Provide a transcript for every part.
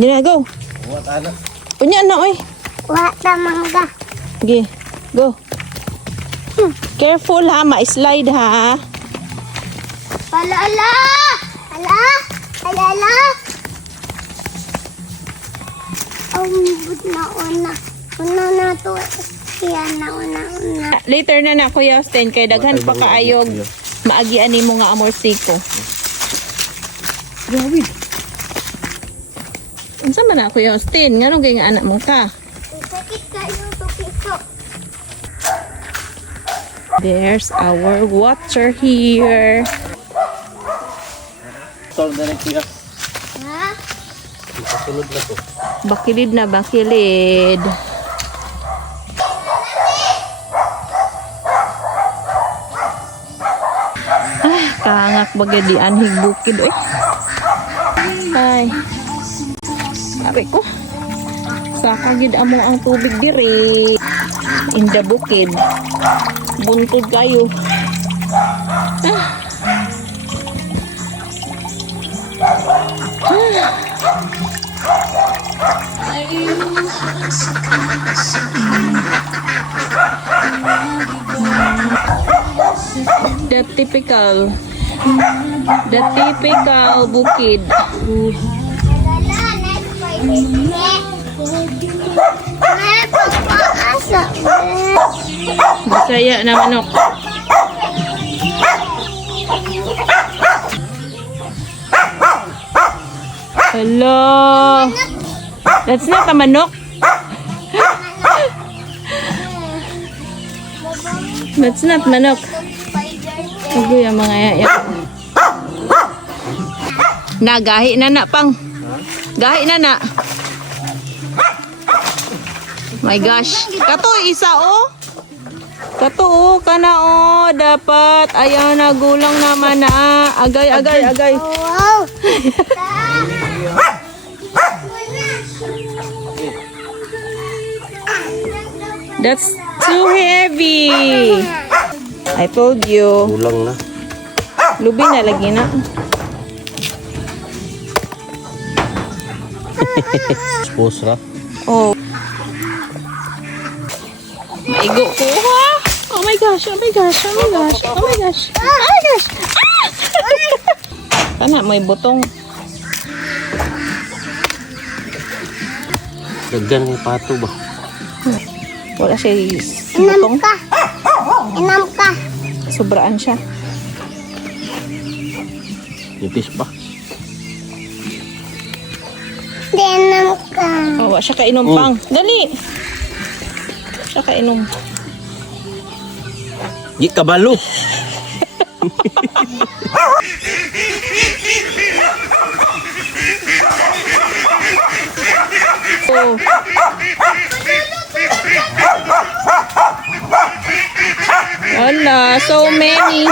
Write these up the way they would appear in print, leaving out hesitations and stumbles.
Dina, go. What anak? Punya na, oy. Wata mangga. Sige, go. Careful ha, ma-slide ha. Ala, ala! Ala! Ala, ala! But na una. Una na to. Kaya na una. Later na Kuya Austin, kay daghan pa kaayog. Maagian ni mo nga amorsiko. Grabe. Unsa man na Kuya Austin? Ngano kay nga anak mo ka? Sakit kayo to piso. There's our water here. Solve na rin siya. Ha? Kasunod na to. Bakilid na bakilid. Ah, kangak bagay di anhig bukid eh. Ay. Sabi ko. Sakagid amo ang tubig diri. In the bukid. Buntod kayo. Ah. The typical bukid. Wala, next Friday. May pagpakasa. Bisaya na manok. Hello. That's not a manok. That's not manok. Ito yung mga yan. Gahi na na pang. Gahi na na. My gosh. Kato isa oh. Kato oh. Kana oh. Dapat. Ayaw na gulang naman na. Agay, agay, agay. Wow. That's too heavy. I told you. Kulang na. Lubi na lagi na. Expose ra. Oh. Maigo ko ha. Oh my gosh, oh my gosh, oh my gosh, oh my gosh. Oh my gosh. Ah! Kana may butong. Daggan ng pato ba? Wala siya Inam butong. ka. Inam ka. Sobraan siya. Nipis pa. Di inam ka. Oh, siya kainom pang. Dali. Siya kainom. Di kabalo. Oh. Wala, so many.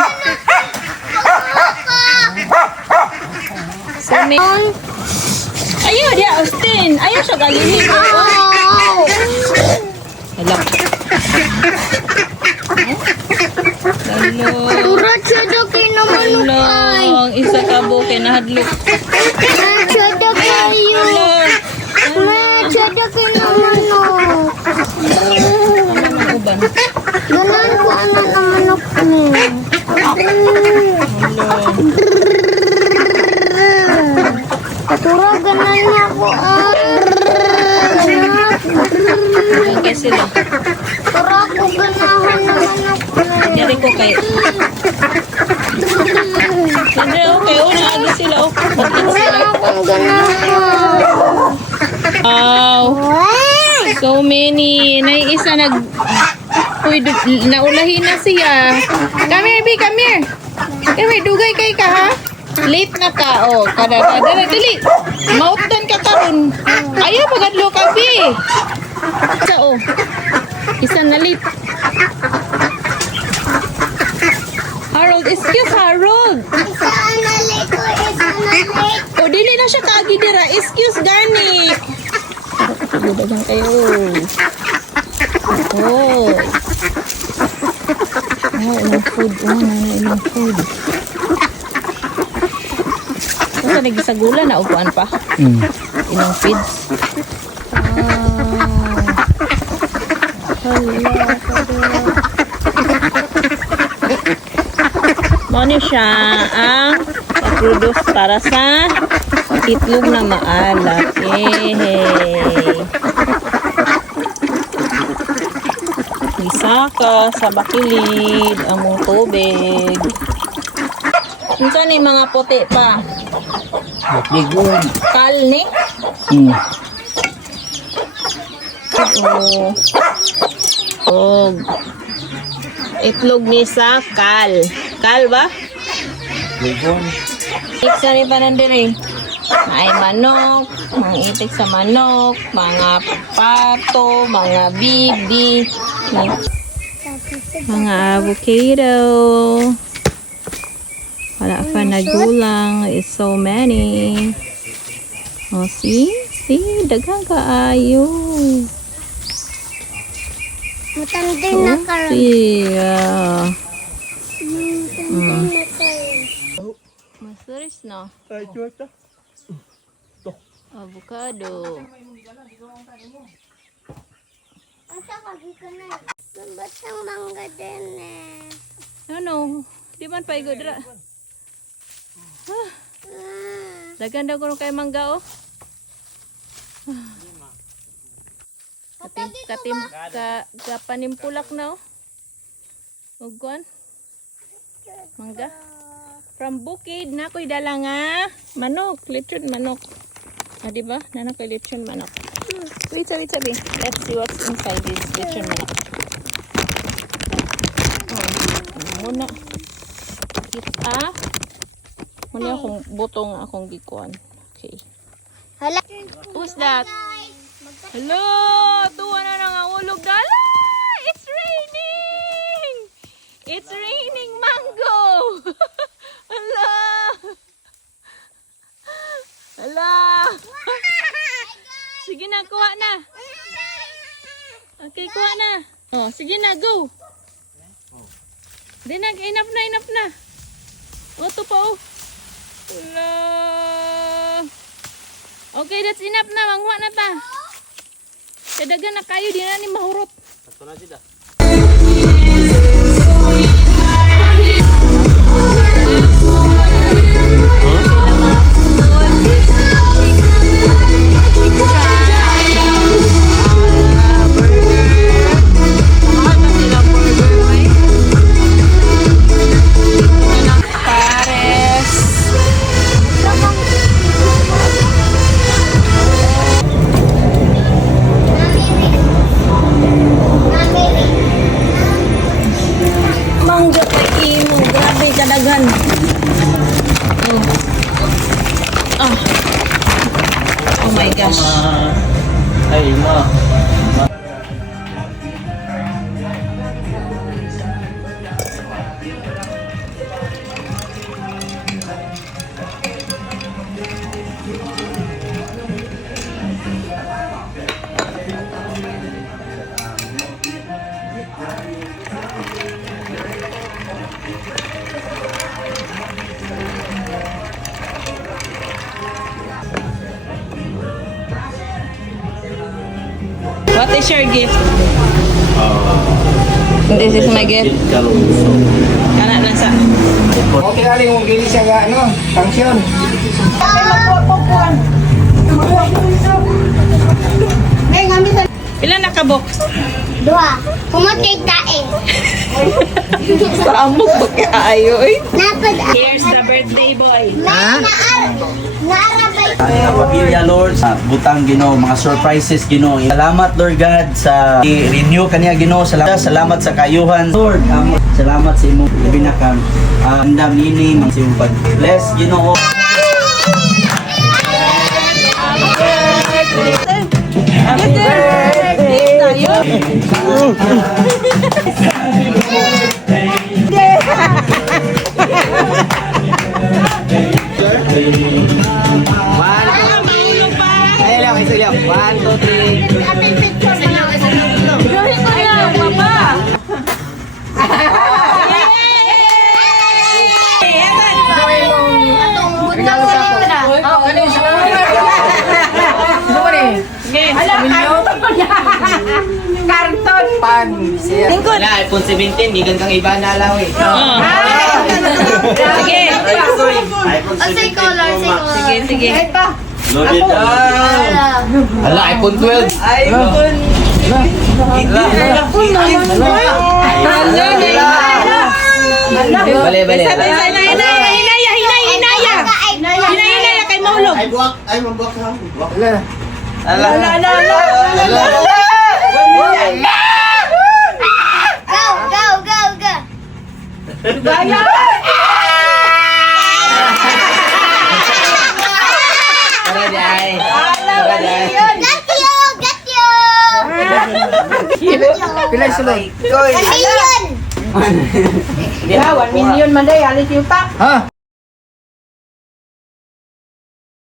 So many. Ayaw dia, Austin. Ayaw siya galinin. Oh. Alam. Hello. Urat siya doon naman Hello. ukay. Ang isa ka buke na hadlok. Urat siya doon kayo. Hello. Urat siya doon naman o. Ano man uban? Ganon ko ano naman ako niya. Hello. Katura ganon na ako. Ayan kaya sila. Katura ko ganahan naman ako. Dari ko kay. Hindi, okay. Una, agi sila. Okay. Bakit sila? Akong ganahan. Wow. So many. Naiisa Uy, naulahin na siya. Come here, B. Come here. Come here, dugay kay ka, ha? Late na ka. Oh, kada. Dali. Mautan ka karon. Ayaw, pagadlo ka, B. Isa, oh. Isa na late. Harold, excuse Harold. Isa na late ko, isa na late. O, dili na siya kaagi dira. Excuse, gani. Dagang kayo. Oh. Oh, ilang food. Oh, ilang food. Kasi nagisagulan na upuan pa. ilang feeds. Hala, Mano siya ang produce para sa itlog na maalat. Isaka sa bakilid ang mong tubig. Minsan ni mga puti pa. Ligon. Kalni. Oh. Itlog ni sa kal. Kal ba? Ligon. Iksa rin pa nandun ay manok, mga itik sa manok, mga pato, mga bibi, mga avocado. Wala pa na gulang. It's so many. Oh, see? See? Daghang kaayo. Matanda na karon. See? Matanda na karon. Masuris na. Ay, chuta. Avocado. Asa ka gikan na? Batang mangga din Ano? Di man pa igod ra. Dagan daw ko kay mangga oh. Kapanimpulak na oh. Ugwan. Mangga. From bukid na ko'y dala nga manok, lechon manok. Ah, di ba? Nana ko'y lechon manok. Wait, sabi. Let's see what's inside this lechon manok. Muna. Kita. Muna akong butong akong gikuan. Okay. Hala. Who's that? Hello! Tuwa na nangangulog dala! It's raining! It's raining mango! Hala! Hala! Sige na, kuha na. Okay, kuha na. Oh, sige na, go. Di na, enough na. Oh, ito pa oh. Hala! Okay, that's enough na. Mangwa na ta. Kadagan na kayo, di na ni mahurot. Ito na sila. Mangga kay imo, grabe kadagan. Oh. Oh my gosh. Ay, ma. What is your gift? This is my gift. Kana lang sa. Okay, aling mong gili siya nga, ano, function. Ilan naka-box? Dua. Kumatig tae. Paamok ba kaayo eh? Napad. Here's the birthday boy. Naarabay. Pamilya Lord sa butang Ginoo, mga surprises Ginoo. Salamat Lord God sa renew kaniya Ginoo. Salamat sa kayuhan Lord. Salamat sa imong labi na kang andam nini mang sa imong pag-bless Ginoo. Happy birthday tayo. Ay, lang, isa lang. 1, 2, 3. Ating picture mo lang. Gawin ko lang, papa. Regalo sa ako. Karton. Pan. Wala, iPhone 17, di kang iba na lang eh. Sige. Say color, say color. Sige, sige. Loaded na. Hala, iPhone 12. Bale, bale. Hinaya kay Maulog. Go, go, go, go. Got you, got you. Pilay sulod. A million. Yeah, 1 million man day, alis yung pa. Ha?